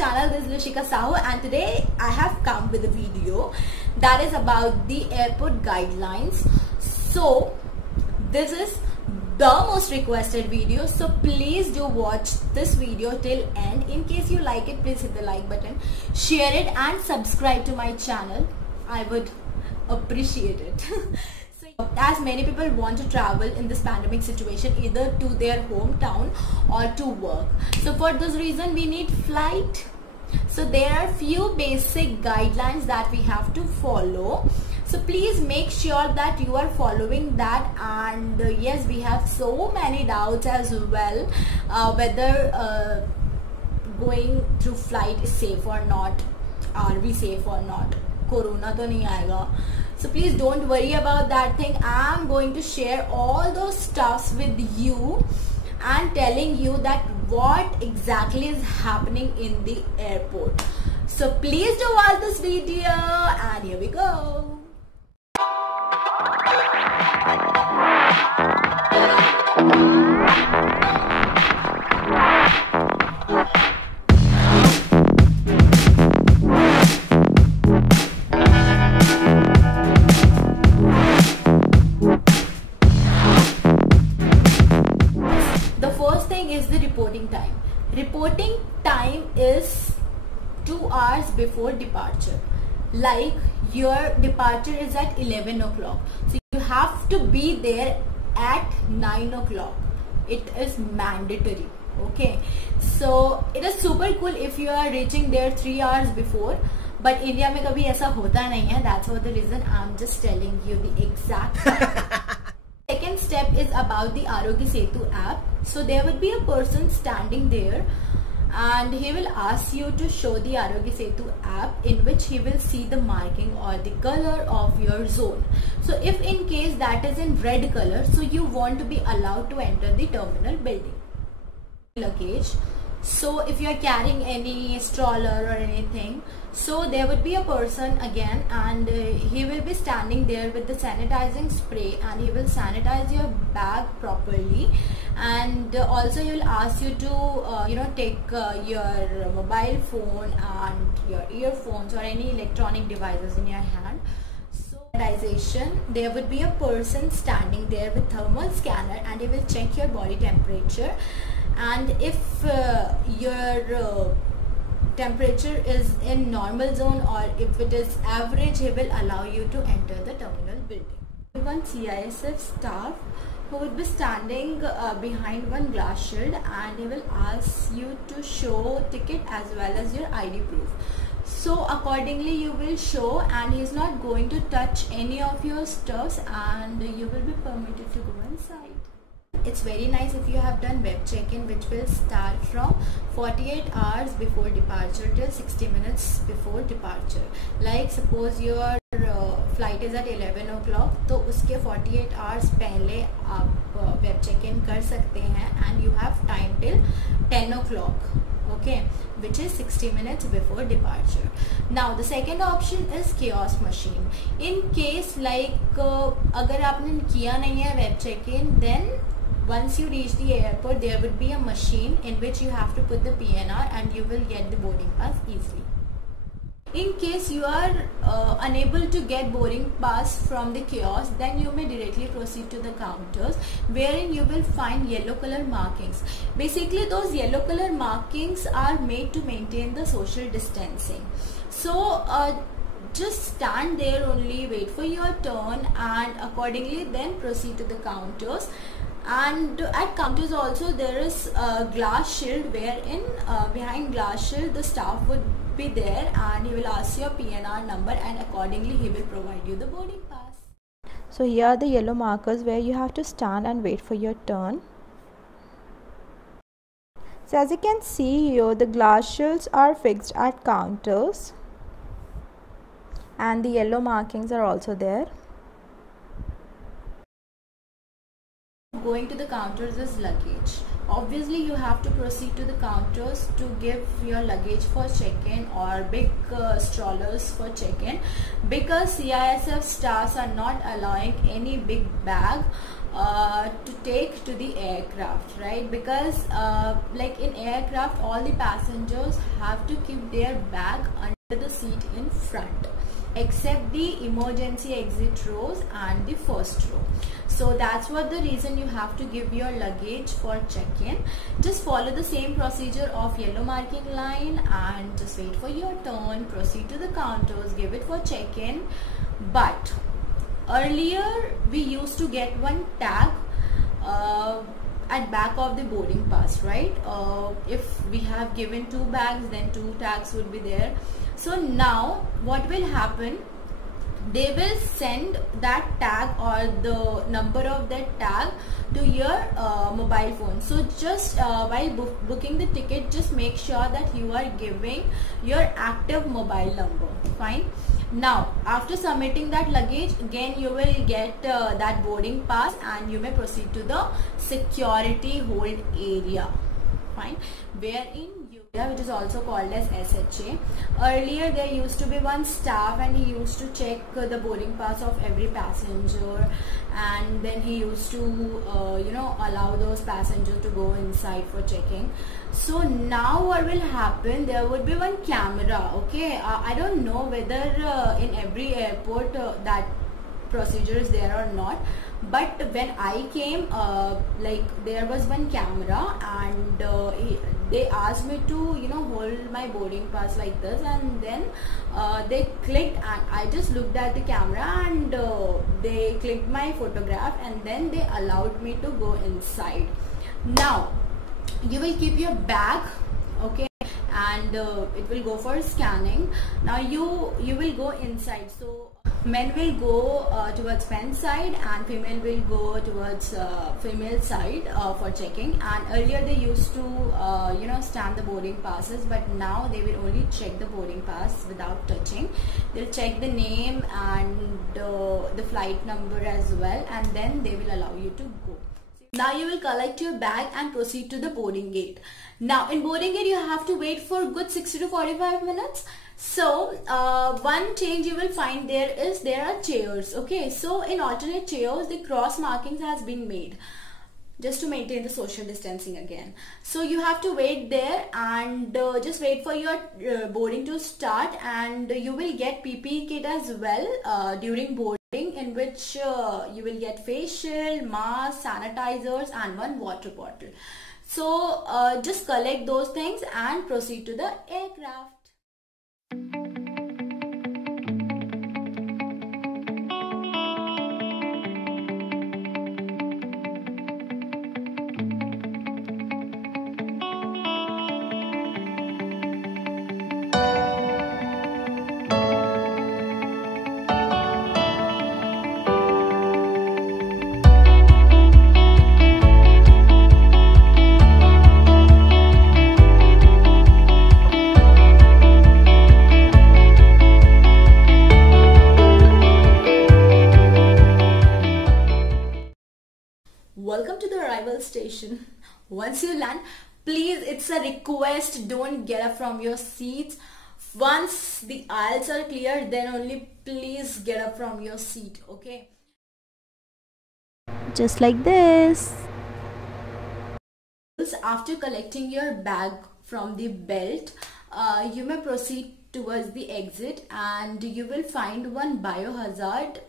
channel. This is Lushika Sahu, and today I have come with a video that is about the airport guidelines. So this is the most requested video, so please do watch this video till end. In case you like it, please hit the like button, share it and subscribe to my channel. I would appreciate it. As many people want to travel in this pandemic situation, either to their hometown or to work. So for this reason we need flight. So there are few basic guidelines that we have to follow. So please make sure that you are following that. And yes, we have so many doubts as well, whether going through flight is safe or not. Are we safe or not? Corona to nahi aayega. So please don't worry about that thing. I'm going to share all those stuffs with you and telling you that what exactly is happening in the airport. So please do watch this video, and here we go. Is the reporting time. Reporting time is 2 hours before departure. Like your departure is at 11 o'clock, so you have to be there at 9 o'clock. It is mandatory. Okay, so it is super cool if you are reaching there 3 hours before, but India में कभी ऐसा होता नहीं है. That's for the reason I'm just telling you the exact. Second step is about the Aarogya Setu app. So there will be a person standing there and he will ask you to show the Aarogya Setu app, in which he will see the marking or the color of your zone. So if in case that is in red color, so you want to be allowed to enter the terminal building. Luggage. So if you are carrying any stroller or anything, so there would be a person again, and he will be standing there with the sanitizing spray, and he will sanitize your bag properly. And also he will ask you to take your mobile phone and your earphones or any electronic devices in your hand. So sanitization, there would be a person standing there with thermal scanner, and he will check your body temperature. And if your temperature is in normal zone, or if it is average, he will allow you to enter the terminal building. One CISF staff who would be standing behind one glass shield, and he will ask you to show ticket as well as your ID proof. So accordingly you will show, and he is not going to touch any of your stuffs, and you will be permitted to go inside. It's very nice if you have done web check-in, which will start from 48 hours before departure till 60 minutes before departure. Like suppose your flight is at 11 o'clock, तो उसके 48 hours पहले आप web check-in कर सकते हैं, and you have time till 10 o'clock. Okay, which is 60 minutes before departure. Now the second option is kiosk machine. In case like अगर आपने किया नहीं है web check-in, then once you reach the airport, there would be a machine in which you have to put the PNR, and you will get the boarding pass easily. In case you are unable to get boarding pass from the kiosk, then you may directly proceed to the counters, wherein you will find yellow color markings. Basically those yellow color markings are made to maintain the social distancing. So just stand there only, wait for your turn, and accordingly then proceed to the counters. And at counters also there is a glass shield, wherein behind glass shield the staff would be there, and he will ask your PNR number, and accordingly he will provide you the boarding pass. So here are the yellow markers where you have to stand and wait for your turn. So as you can see here, the glass shields are fixed at counters, and the yellow markings are also there. Going to the counters is luggage. Obviously you have to proceed to the counters to give your luggage for check-in, or big strollers for check-in, because CISF staffs are not allowing any big bag to take to the aircraft, right? Because like in aircraft, all the passengers have to keep their bag under the seat in front, except the emergency exit rows and the first row. So that's what the reason you have to give your luggage for check-in. Just follow the same procedure of yellow marking line and just wait for your turn, proceed to the counters, give it for check-in. But earlier we used to get one tag at back of the boarding pass, right? If we have given 2 bags, then 2 tags would be there. So now what will happen, they will send that tag or the number of that tag to your mobile phone. So just while booking the ticket, just make sure that you are giving your active mobile number. Fine. Now after submitting that luggage, again you will get that boarding pass and you may proceed to the security hold area. Fine. Wherein which is also called as SHA. Earlier there used to be one staff and he used to check the boarding pass of every passenger, and then he used to you know, allow those passengers to go inside for checking. So now what will happen, there would be one camera, okay? I don't know whether in every airport that procedure is there or not, but when I came, like there was one camera and they asked me to, you know, hold my boarding pass like this, and then they clicked and I just looked at the camera and they clicked my photograph and then they allowed me to go inside. Now you will keep your bag, okay, and it will go for scanning. Now you will go inside. So men will go towards men's side and female will go towards female side for checking. And earlier they used to you know, stamp the boarding passes, but now they will only check the boarding pass without touching. They'll check the name and the flight number as well, and then they will allow you to go. Now you will collect your bag and proceed to the boarding gate. Now in boarding gate you have to wait for good 60 to 45 minutes. So one change you will find there are chairs, okay? So in alternate chairs the cross markings has been made just to maintain the social distancing again. So you have to wait there and just wait for your boarding to start, and you will get PPE kit as well during boarding, in which you will get face shield, mask, sanitizers and one water bottle. So just collect those things and proceed to the aircraft. Welcome to the arrival station. Once you land, please, it's a request, don't get up from your seats. Once the aisles are clear, then only please get up from your seat, okay? Just like this. After collecting your bag from the belt, you may proceed towards the exit and you will find one biohazard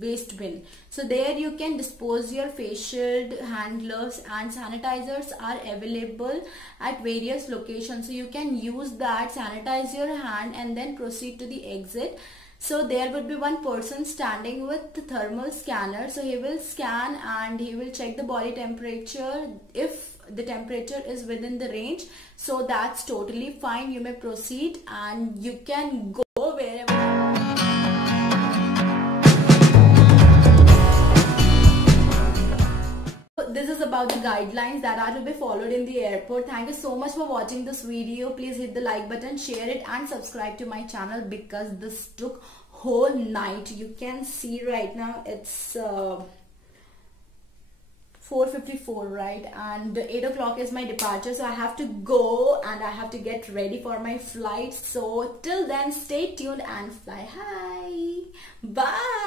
waste bin. So there you can dispose your face shield, hand gloves and sanitizers are available at various locations. So you can use that, sanitize your hand and then proceed to the exit. So there would be one person standing with the thermal scanner. So he will scan and he will check the body temperature. If the temperature is within the range, so that's totally fine. You may proceed and you can go wherever. This is about the guidelines that are to be followed in the airport. Thank you so much for watching this video. Please hit the like button, share it and subscribe to my channel because this took whole night. You can see right now it's 4:54, right? And 8 o'clock is my departure, so I have to go and I have to get ready for my flight. So till then, stay tuned and fly high. Bye.